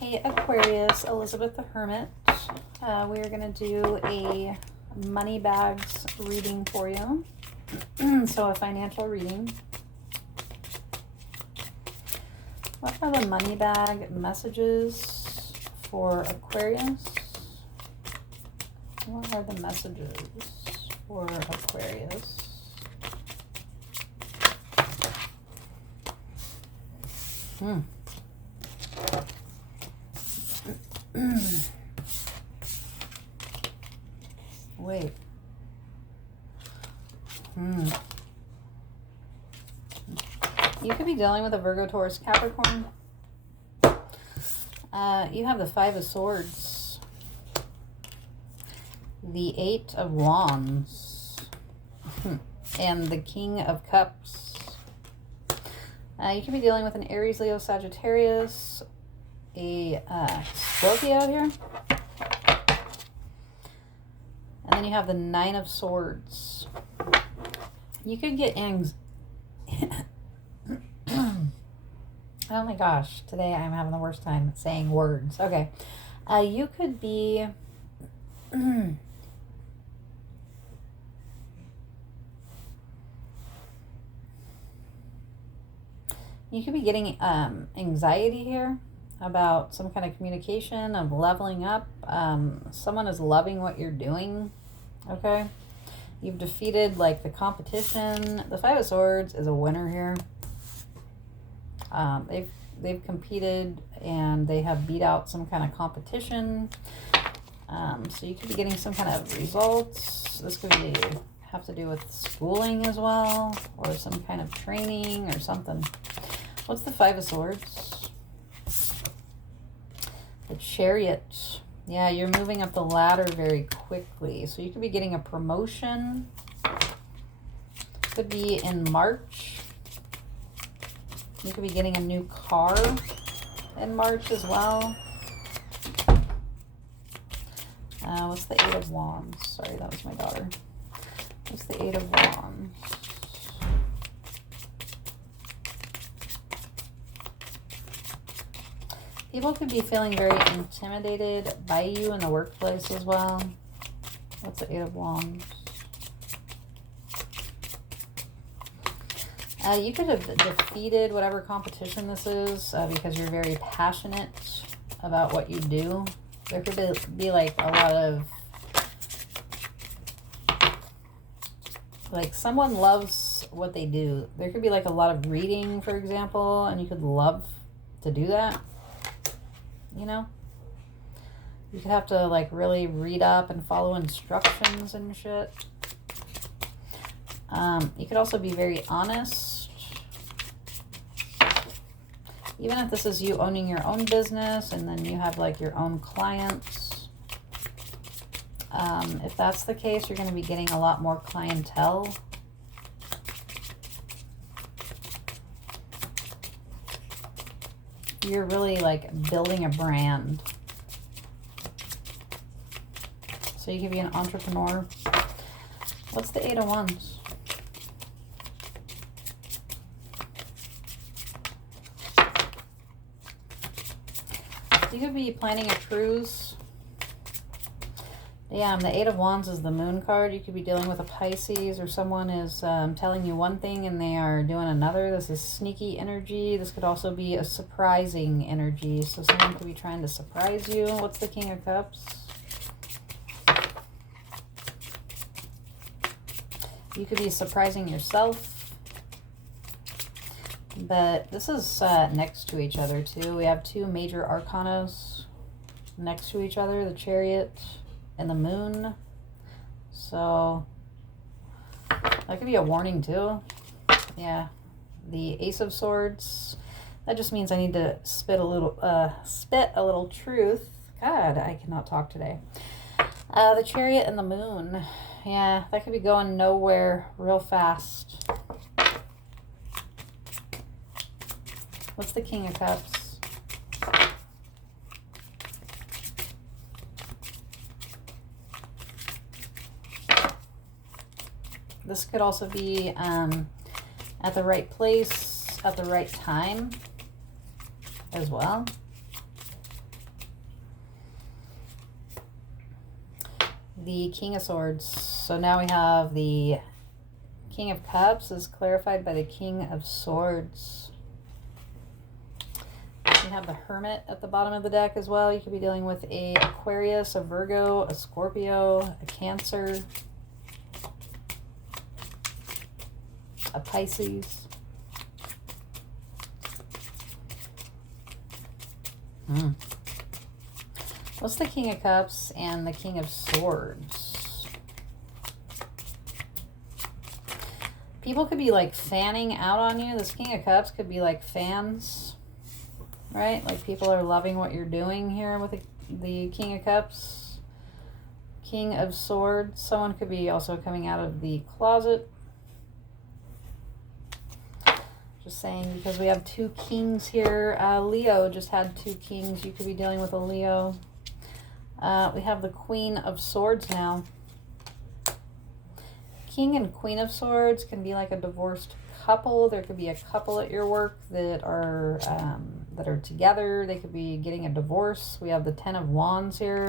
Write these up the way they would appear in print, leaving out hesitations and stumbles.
Hey Aquarius, Elizabeth the Hermit. We are going to do a money bags reading for you. So a financial reading. What are the money bag messages for Aquarius? What are the messages for Aquarius? Wait. You could be dealing with a Virgo, Taurus, Capricorn. You have the Five of Swords, the Eight of Wands, and the King of Cups. You could be dealing with an Aries, Leo, Sagittarius, a Scorpio here. And then you have the Nine of Swords. You could get oh my gosh, today I'm having the worst time saying words. Okay. You could be you could be getting anxiety here about some kind of communication, of leveling up. Someone is loving what you're doing. Okay. You've defeated like the competition. The Five of Swords is a winner here. They've competed and they have beat out some kind of competition. So you could be getting some kind of results. This could be have to do with schooling as well, or some kind of training or something. What's the Five of Swords? The Chariot. Yeah, you're moving up the ladder very quickly. So you could be getting a promotion. Could be in March. You could be getting a new car in March as well. What's the Eight of Wands? Sorry, that was my daughter. What's the Eight of Wands? People could be feeling very intimidated by you in the workplace as well. What's the Eight of Wands? You could have defeated whatever competition this is because you're very passionate about what you do. There could be like a lot of, like someone loves what they do. There could be like a lot of reading, for example, and you could love to do that. You know, you could have to like really read up and follow instructions and shit. You could also be very honest. Even if this is you owning your own business and then you have like your own clients. If that's the case, you're going to be getting a lot more clientele. You're really like building a brand. So you could be an entrepreneur. What's the Eight of Wands? You could be planning a cruise. Yeah, the Eight of Wands is the Moon card. You could be dealing with a Pisces, or someone is telling you one thing and they are doing another. This is sneaky energy. This could also be a surprising energy. So someone could be trying to surprise you. What's the King of Cups? You could be surprising yourself. But this is next to each other too. We have two major arcanas next to each other. The Chariot and the Moon. So that could be a warning too. Yeah. The Ace of Swords. That just means I need to spit a little truth. God, I cannot talk today. The Chariot and the Moon. Yeah, that could be going nowhere real fast. What's the King of Cups? This could also be at the right place at the right time as well. the King of Swords. So now we have the King of Cups is clarified by the King of Swords. We have the Hermit at the bottom of the deck as well. You could be dealing with a Aquarius, a Virgo, a Scorpio, a Cancer, a Pisces. What's the King of Cups and the King of Swords? People could be like fanning out on you. This King of Cups could be like fans, right? Like people are loving what you're doing here with the King of Cups. King of Swords. Someone could be also coming out of the closet. Just saying, because we have two kings here. Leo just had two kings. You could be dealing with a Leo. We have the Queen of Swords now. King and Queen of Swords can be like a divorced couple. There could be a couple at your work that are together. They could be getting a divorce. We have the Ten of Wands here.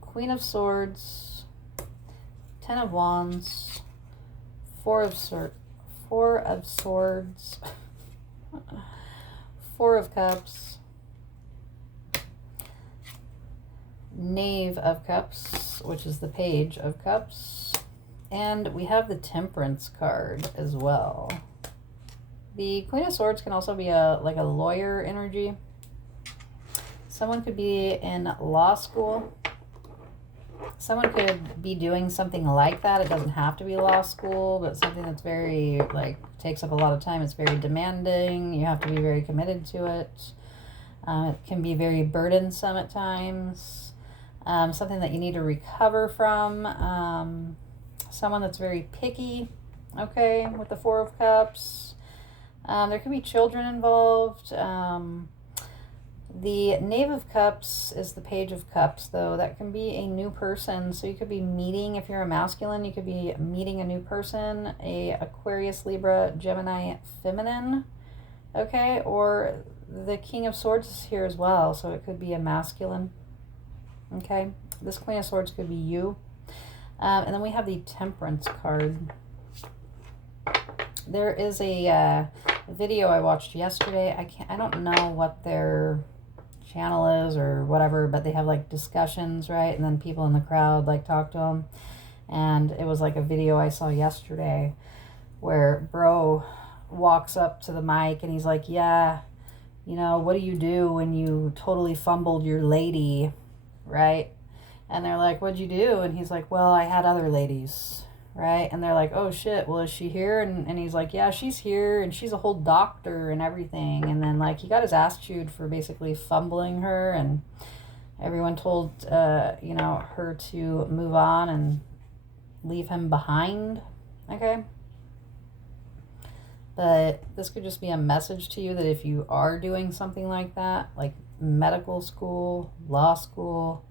Queen of Swords, Ten of Wands, Four of Swords, Four of Cups, Knave of Cups, which is the Page of Cups, and we have the Temperance card as well. The Queen of Swords can also be like a lawyer energy. Someone could be in law school. Someone could be doing something like that. It doesn't have to be law school, but something that's very, like, takes up a lot of time. It's very demanding. You have to be very committed to it. It can be very burdensome at times. Something that you need to recover from. Someone that's very picky, okay, with the Four of Cups. There could be children involved. The Knave of Cups is the Page of Cups, though. That can be a new person. So you could be meeting, if you're a masculine, you could be meeting a new person, a Aquarius, Libra, Gemini, feminine, okay? Or the King of Swords is here as well, so it could be a masculine, okay? This Queen of Swords could be you. And then we have the Temperance card. There is a video I watched yesterday. I don't know what their channel is or whatever, but they have like discussions, right? And then people in the crowd like talk to them. And it was like a video I saw yesterday where bro walks up to the mic and he's like, yeah, you know, what do you do when you totally fumbled your lady, right? And they're like, what'd you do? And he's like, well, I had other ladies, right? And they're like, oh shit, well, is she here? And he's like, yeah, she's here, and she's a whole doctor and everything. And then like he got his ass chewed for basically fumbling her, and everyone told you know, her to move on and leave him behind, okay? But this could just be a message to you that if you are doing something like that, like medical school, law school,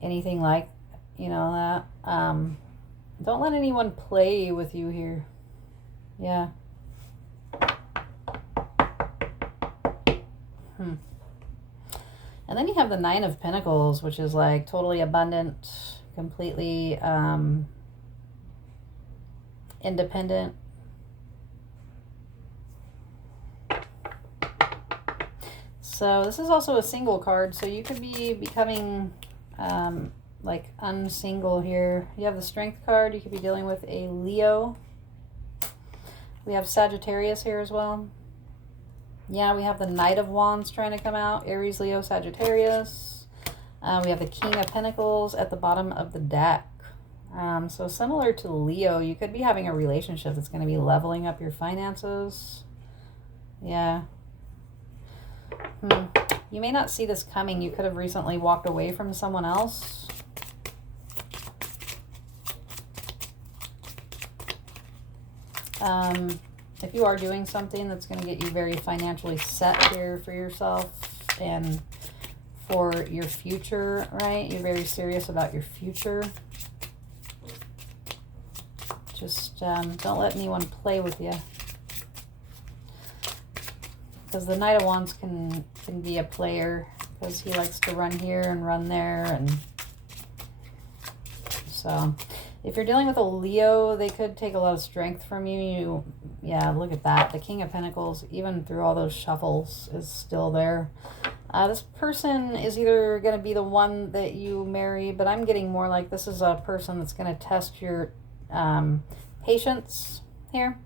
anything like, you know, that, don't let anyone play with you here. Yeah. And then you have the Nine of Pentacles, which is like totally abundant, completely independent. So this is also a single card, so you could be becoming like unsingle here. You have the Strength card. You could be dealing with a Leo. We have Sagittarius here as well. Yeah, we have the Knight of Wands trying to come out. Aries, Leo, Sagittarius. We have the King of Pentacles at the bottom of the deck. So similar to Leo, you could be having a relationship that's going to be leveling up your finances. Yeah. You may not see this coming. You could have recently walked away from someone else. If you are doing something that's going to get you very financially set here for yourself and for your future, right? You're very serious about your future. Just don't let anyone play with you. Because the Knight of Wands can be a player, because he likes to run here and run there, and So if you're dealing with a Leo, they could take a lot of strength from you. Yeah, look at that. The King of Pentacles, even through all those shuffles, is still there. This person is either going to be the one that you marry, but I'm getting more like this is a person that's going to test your patience here.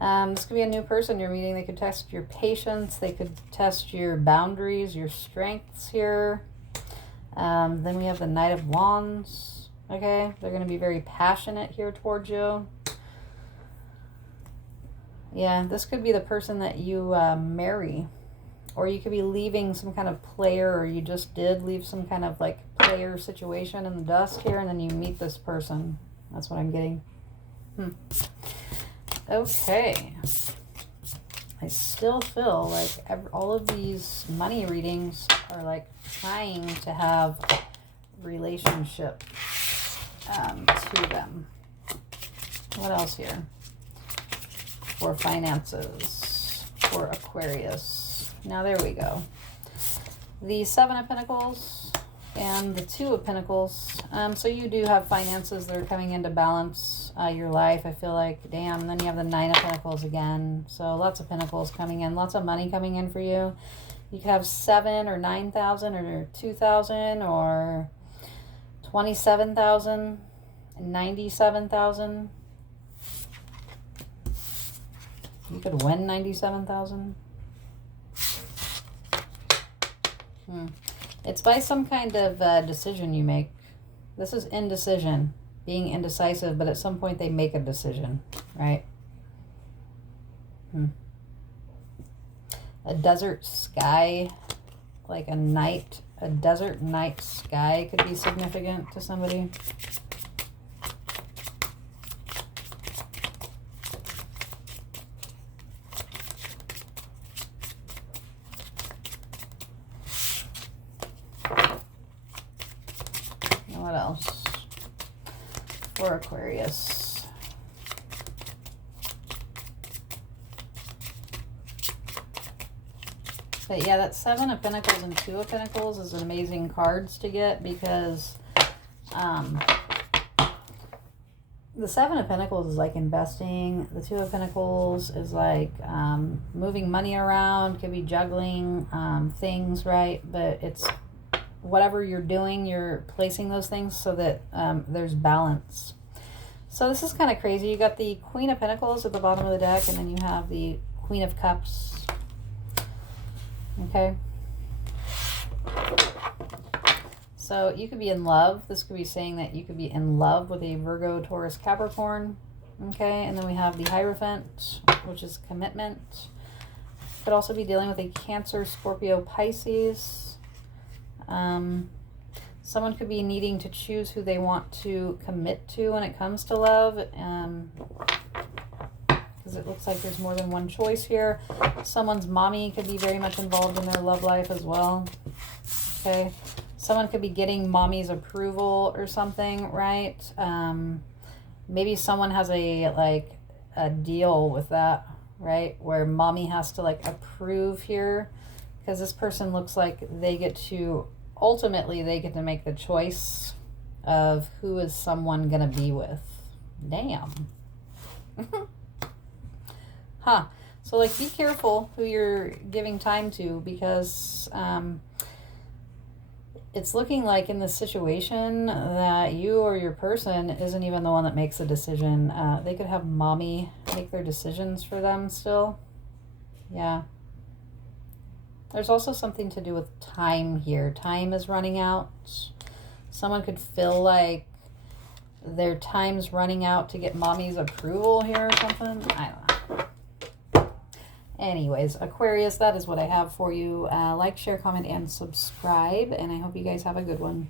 This could be a new person you're meeting. They could test your patience. They could test your boundaries, your strengths here. Then we have the Knight of Wands. Okay, they're going to be very passionate here towards you. Yeah, this could be the person that you marry. Or you could be leaving some kind of player, or you just did leave some kind of like player situation in the dust here, and then you meet this person. That's what I'm getting. Okay. I still feel like all of these money readings are like trying to have relationship to them. What else here? For finances, for Aquarius. Now there we go. The Seven of Pentacles and the Two of Pentacles. So you do have finances that are coming into balance your life, I feel like. Damn. And then you have the Nine of Pentacles again. So lots of Pentacles coming in. Lots of money coming in for you. You could have 7 or 9,000 or 2,000 or 27,000, 97,000. You could win 97,000. It's by some kind of decision you make. This is indecision, being indecisive, but at some point they make a decision, right? A desert sky, like a desert night sky could be significant to somebody. What else for Aquarius? But yeah, that Seven of Pentacles and Two of Pentacles is amazing cards to get, because the Seven of Pentacles is like investing. The Two of Pentacles is like moving money around, could be juggling things, right? But it's whatever you're doing, you're placing those things so that there's balance. So this is kind of crazy. You got the Queen of Pentacles at the bottom of the deck, and then you have the Queen of Cups. Okay. So you could be in love. This could be saying that you could be in love with a Virgo, Taurus, Capricorn. Okay. And then we have the Hierophant, which is commitment. Could also be dealing with a Cancer, Scorpio, Pisces. Someone could be needing to choose who they want to commit to when it comes to love, because it looks like there's more than one choice here. Someone's mommy could be very much involved in their love life as well. Okay, someone could be getting mommy's approval or something, right? Maybe someone has a deal with that, right, where mommy has to like approve here, because this person looks like they get to ultimately make the choice of who is someone gonna be with. Damn. So like, be careful who you're giving time to, because it's looking like in this situation that you or your person isn't even the one that makes the decision. They could have mommy make their decisions for them still. Yeah. There's also something to do with time here. Time is running out. Someone could feel like their time's running out to get mommy's approval here or something. I don't know. Anyways, Aquarius, that is what I have for you. Like, share, comment, and subscribe. And I hope you guys have a good one.